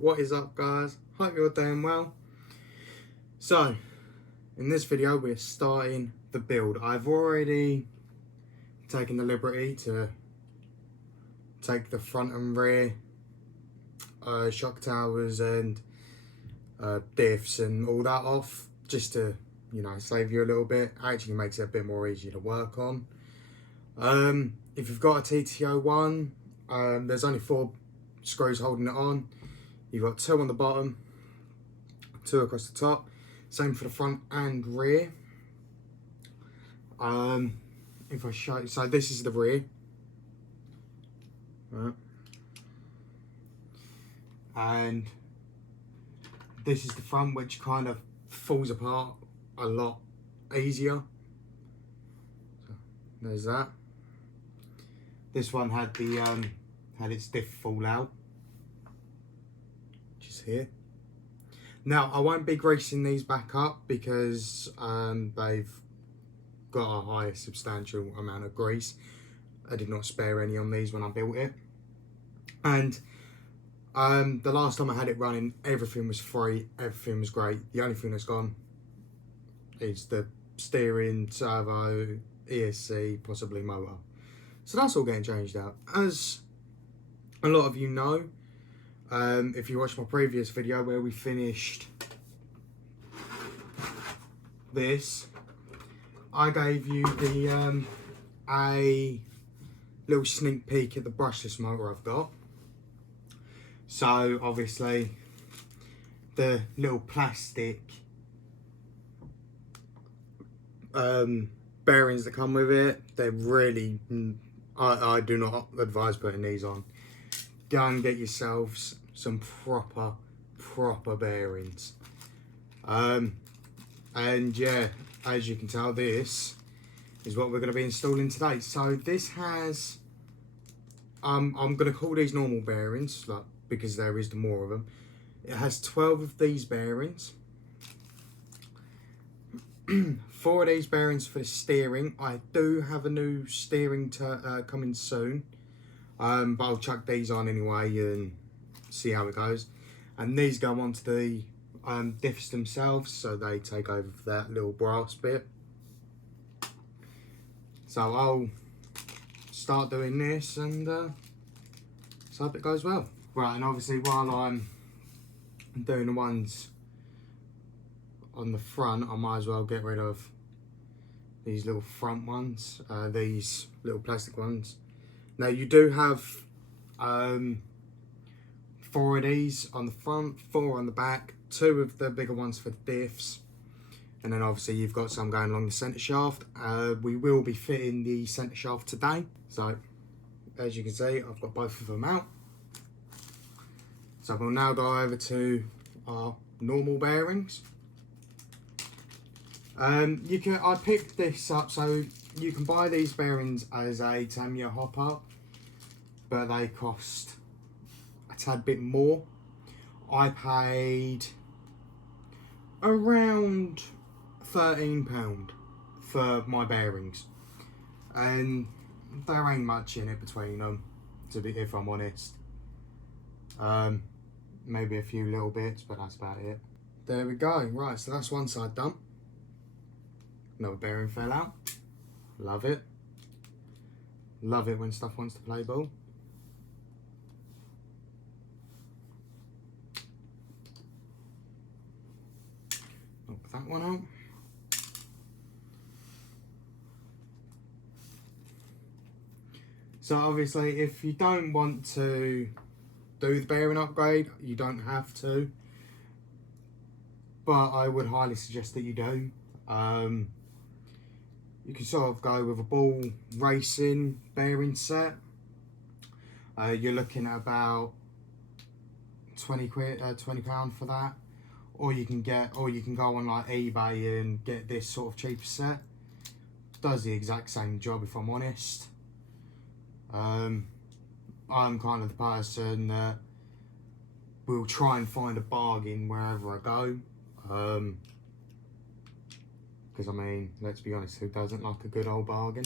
what is up, guys? Hope you're doing well. So in this video we're starting the build. I've already taken the liberty to take the front and rear shock towers and diffs and all that off, just to, you know, save you a little bit. Actually makes it a bit more easy to work on. If you've got a TT-01, there's only 4 screws holding it on. You've got 2 on the bottom, 2 across the top. Same for the front and rear. If I show you, so this is the rear. Right. And this is the front, which kind of falls apart a lot easier. So there's that. This one had the had its diff fall out, which is here. Now I won't be greasing these back up because they've got a high substantial amount of grease. I did not spare any on these when I built it. And the last time I had it running, everything was free, everything was great. The only thing that's gone is the steering, servo, ESC, possibly motor. So that's all getting changed out. As a lot of you know, if you watched my previous video where we finished this, I gave you the a little sneak peek at the brushless motor I've got. So obviously the little plastic bearings that come with it, they're really, I do not advise putting these on. Go and get yourselves some proper bearings. And yeah, as you can tell, this is what we're going to be installing today. So this has, I'm going to call these normal bearings, like, because there is more of them. It has 12 of these bearings. 4 of these bearings for the steering. I do have a new steering coming soon, but I'll chuck these on anyway and see how it goes. And these go onto the diffs themselves, so they take over for that little brass bit. So I'll start doing this and so hope it goes well. Right, and obviously while I'm doing the ones on the front, I might as well get rid of these little front ones, these little plastic ones. Now you do have 4 of these on the front, 4 on the back, 2 of the bigger ones for diffs, and then obviously you've got some going along the centre shaft. We will be fitting the centre shaft today, so as you can see I've got both of them out. So we'll now go over to our normal bearings. I picked this up, so you can buy these bearings as a Tamiya hopper, but they cost a tad bit more. I paid around £13 for my bearings, and there ain't much in it between them, if I'm honest. Maybe a few little bits, but that's about it. There we go. Right, so that's one side done. Another bearing fell out. Love it. Love it when stuff wants to play ball. Knock that one out. So obviously if you don't want to do the bearing upgrade, you don't have to, but I would highly suggest that you do. You can sort of go with a ball racing bearing set. You're looking at about £20 for that, or you can go on like eBay and get this sort of cheaper set. Does the exact same job, if I'm honest. I'm kind of the person that will try and find a bargain wherever I go. Because I mean, let's be honest, who doesn't like a good old bargain?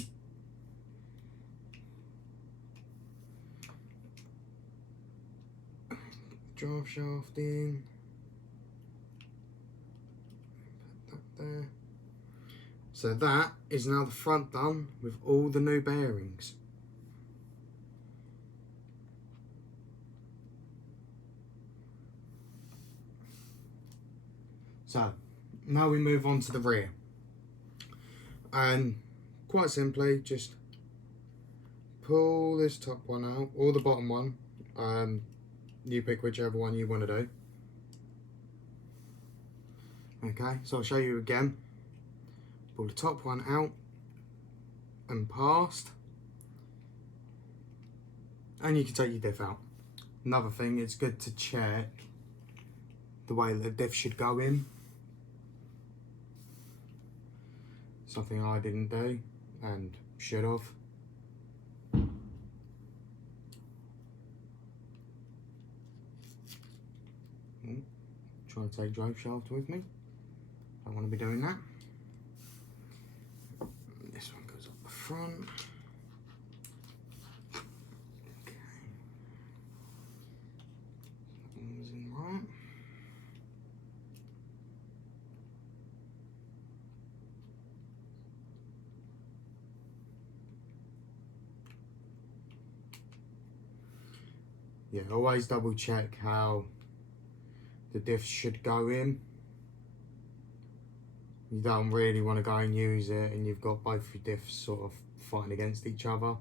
drive shaft in. Put that there. So that is now the front done with all the new bearings. So now we move on to the rear, and quite simply just pull this top one out or the bottom one. You pick whichever one you want to do. Okay, so I'll show you again. Pull the top one out and past, and you can take your diff out. Another thing, it's good to check the way the diff should go in. Something I didn't do and should have. Trying to take drive shaft with me. Don't want to be doing that. This one goes up the front. Okay. That one was in right. Yeah, always double check how the diff should go in. You don't really want to go and use it and you've got both your diffs sort of fighting against each other,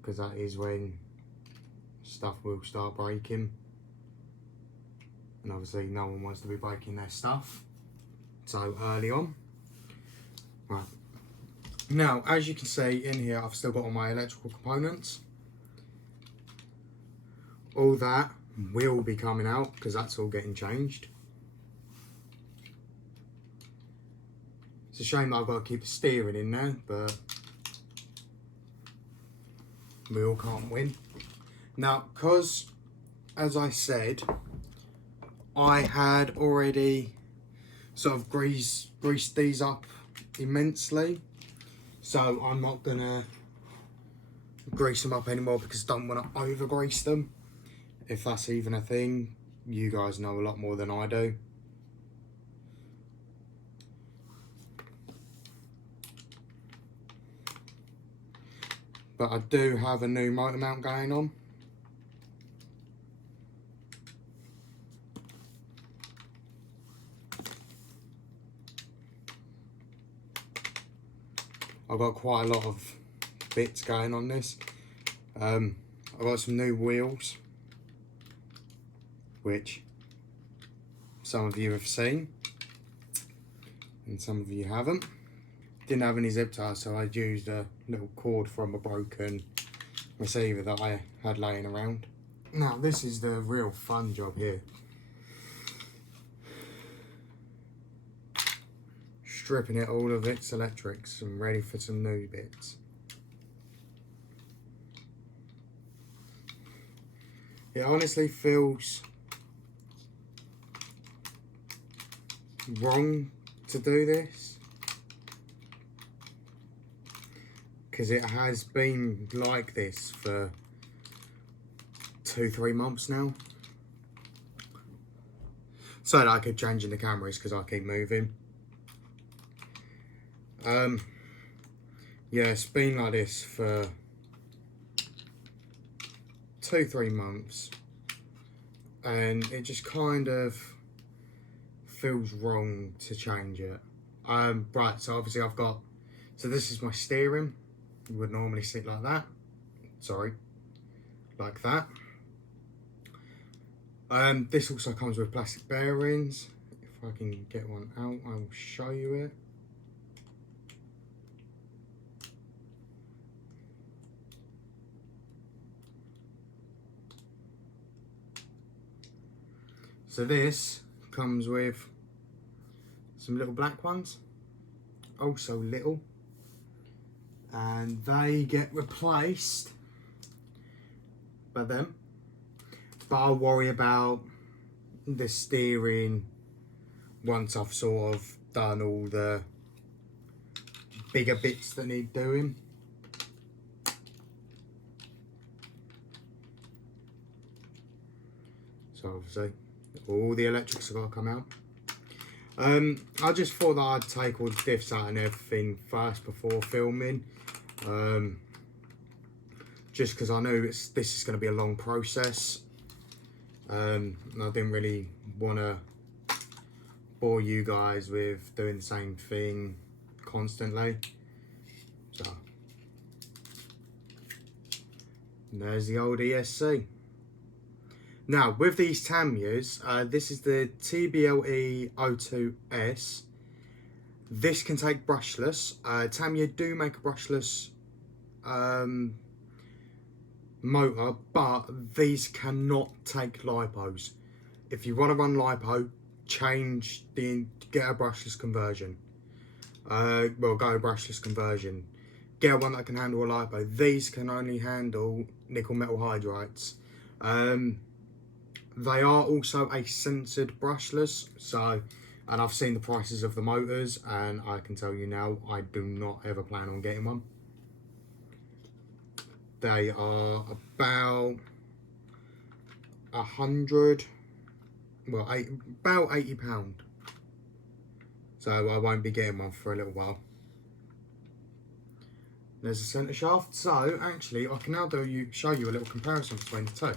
because that is when stuff will start breaking, and obviously no one wants to be breaking their stuff so early on. Right, now as you can see in here, I've still got all my electrical components. All that will be coming out because that's all getting changed. It's a shame that I've got to keep the steering in there, but we all can't win. Now, because as I said, I had already sort of greased these up immensely, so I'm not gonna grease them up anymore because I don't want to over grease them. If that's even a thing, you guys know a lot more than I do. But I do have a new motor mount going on. I've got quite a lot of bits going on this. I've got some new wheels, which some of you have seen and some of you haven't. Didn't have any zip ties, so I used a little cord from a broken receiver that I had laying around. Now this is the real fun job here. Stripping it all of its electrics and ready for some new bits. It honestly feels wrong to do this, because it has been like this for 2-3 months now. So that I keep changing the cameras because I keep moving. Yeah, it's been like this for 2-3 months, and it just kind of feels wrong to change it. Right, so obviously I've got, so this is my steering. It would normally sit like that. Sorry, like that. This also comes with plastic bearings. If I can get one out, I will show you it. So this comes with some little black ones, also little, and they get replaced by them. But I'll worry about the steering once I've sort of done all the bigger bits that need doing. So obviously all the electrics have got to come out. I just thought that I'd take all the diffs out and everything first before filming. Just because I know this is going to be a long process. And I didn't really want to bore you guys with doing the same thing constantly. So there's the old ESC. Now with these Tamiyas, this is the TBLE-02S. This can take brushless. Tamiya do make a brushless motor, but these cannot take lipos. If you want to run lipo, get a brushless conversion. Well, go a brushless conversion. Get one that can handle a lipo. These can only handle nickel metal hydrides. They are also a censored brushless, so, and I've seen the prices of the motors, and I can tell you now, I do not ever plan on getting one. They are about about £80. So I won't be getting one for a little while. There's a centre shaft. So actually I can now show you a little comparison between the two.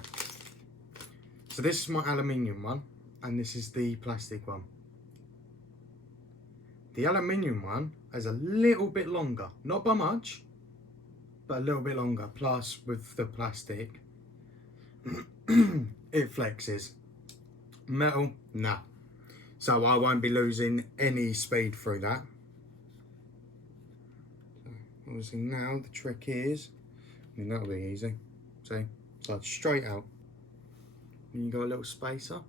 So this is my aluminium one and this is the plastic one. The aluminium one is a little bit longer, not by much, but a little bit longer. Plus with the plastic, it flexes. Metal, nah. So I won't be losing any speed through that. Obviously now the trick is, that'll be easy. See, so straight out. And you got a little spacer.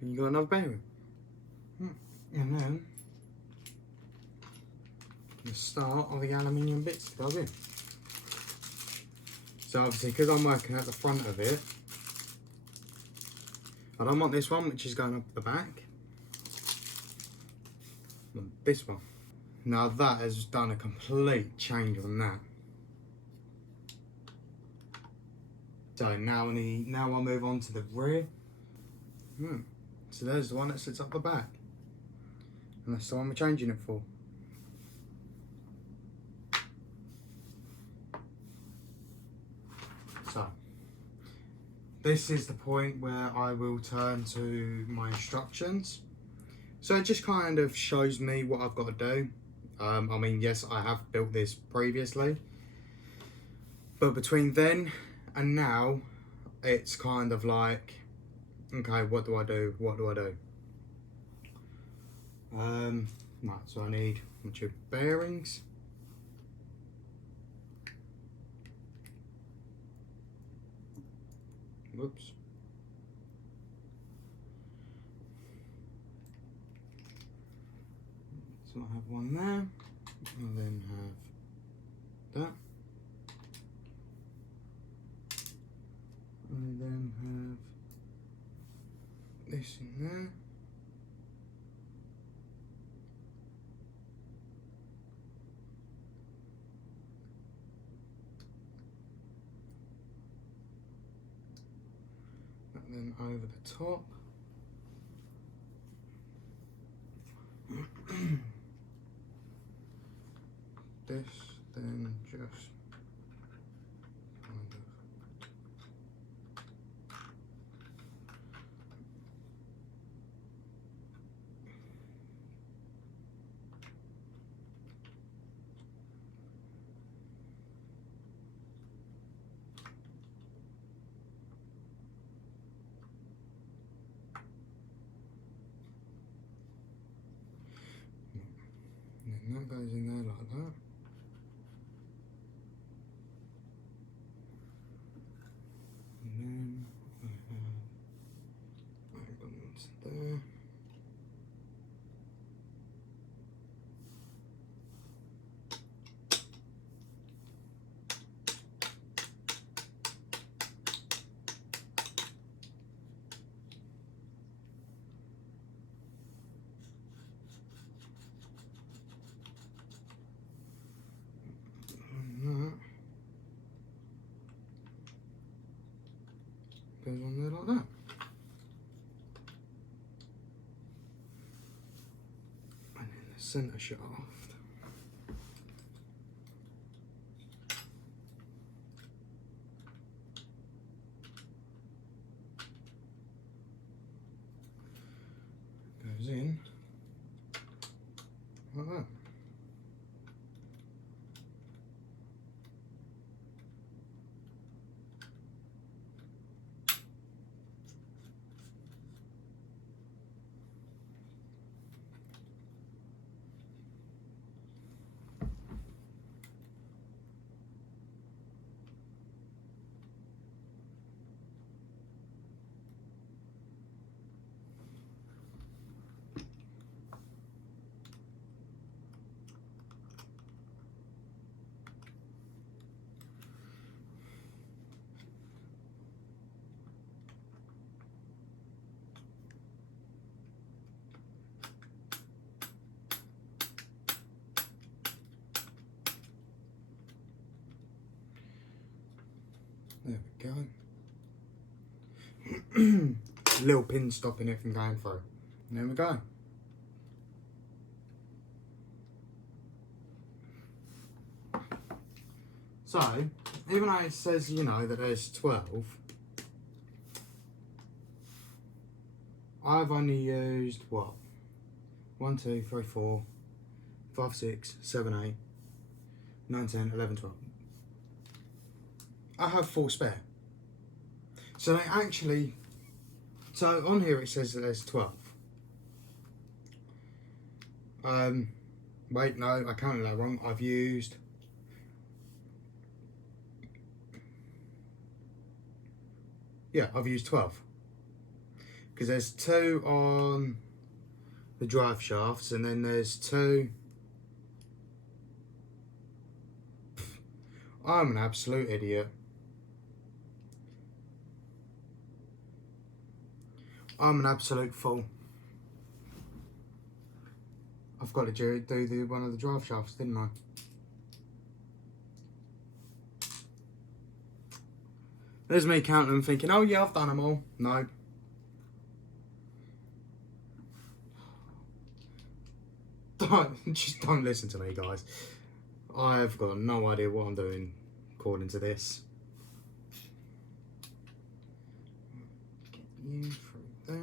And you got another bearing. And then the start of the aluminium bits goes in. So obviously, because I'm working at the front of it, I don't want this one, which is going up the back. I want this one. Now that has done a complete change on that. So now I'll move on to the rear. So there's the one that sits up the back. And that's the one we're changing it for. So, this is the point where I will turn to my instructions. So it just kind of shows me what I've got to do. I mean, yes, I have built this previously. But between then and now, it's kind of like, okay, what do I do? What do I do? Right, so I need my tube bearings. Whoops. So I have one there. I'll then have that. I then have this in there. And then over the top. This then just kind of and that goes in there like that. centre shaft. Goes in like that. There we go. Little pin stopping it from going through. There we go. So, even though it says, you know, that there's 12, I've only used, what? 1, 2, 3, 4, 5, 6, 7, 8, 9, 10, 11, 12. I have 4 spare. So they actually, so on here it says that there's 12. Wait, no, I counted that wrong. I've used, yeah, I've used 12. Because there's 2 on the drive shafts, and then there's 2. I'm an absolute idiot. I'm an absolute fool. I've got to do one of the drive shafts, didn't I? There's me counting them thinking, oh yeah, I've done them all. No. Just don't listen to me, guys. I've got no idea what I'm doing according to this. Get you through there.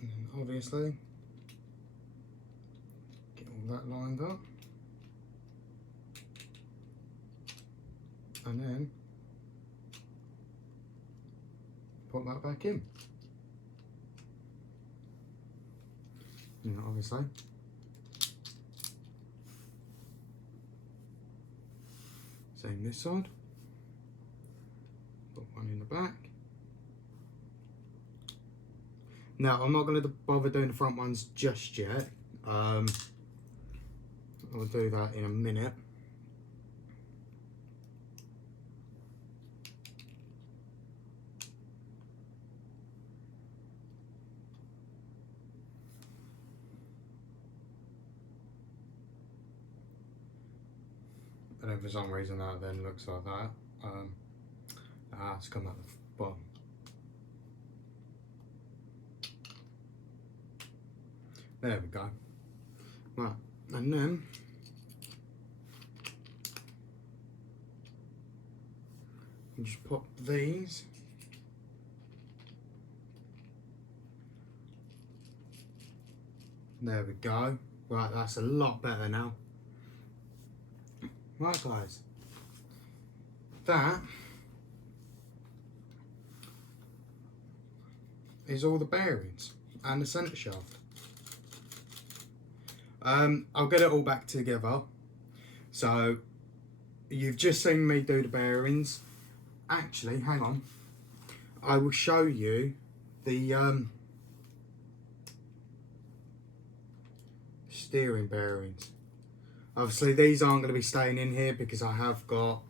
And then obviously, get all that lined up. And then put that back in. And obviously, same this side. Put one in the back. Now, I'm not going to bother doing the front ones just yet. I'll do that in a minute. And then for some reason that then looks like that. It's come out the bottom. There we go. Right, and then you just pop these there we go. Right, that's a lot better now. Right guys, that is all the bearings and the centre shaft. I'll get it all back together. So you've just seen me do the bearings. Actually, hang on, I will show you the steering bearings. Obviously these aren't going to be staying in here because I have got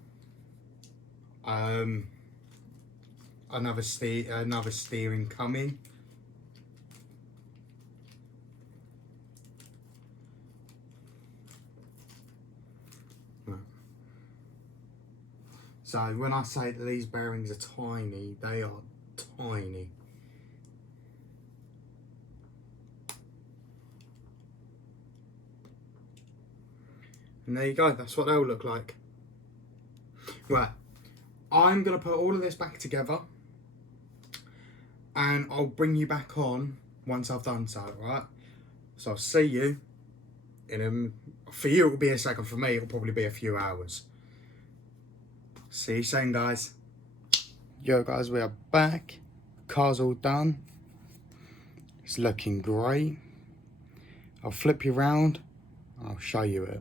another steering coming. So when I say that these bearings are tiny, they are tiny. And there you go, that's what they'll look like. Right, I'm going to put all of this back together and I'll bring you back on once I've done so, right? So I'll see you in for you it'll be a second, for me it'll probably be a few hours. See you soon, guys. Yo guys, we are back. Car's all done. It's looking great. I'll flip you around. I'll show you it.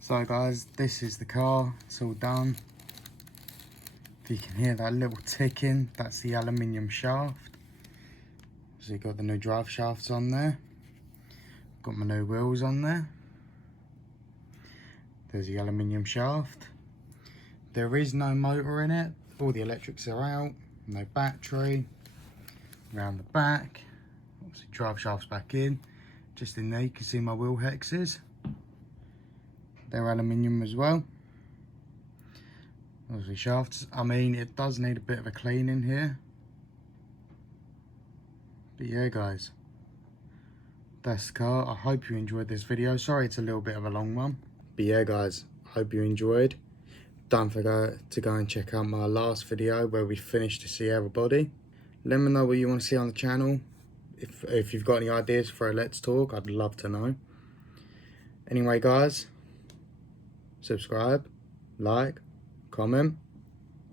So guys, this is the car. It's all done. If you can hear that little ticking, that's the aluminium shaft. So you've got the new drive shafts on there. Got my new wheels on there. There's the aluminium shaft. There is no motor in it. All the electrics are out. No battery. Around the back. Obviously drive shafts back in. Just in there you can see my wheel hexes. They're aluminium as well. Obviously shafts. I mean, it does need a bit of a clean in here. But yeah guys, that's the car. I hope you enjoyed this video. Sorry it's a little bit of a long one. But yeah guys, I hope you enjoyed. Don't forget to go and check out my last video where we finished the Sierra body. Let me know what you want to see on the channel. If you've got any ideas for a Let's Talk, I'd love to know. Anyway guys, subscribe, like, comment.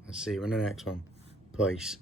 I'll see you in the next one. Peace.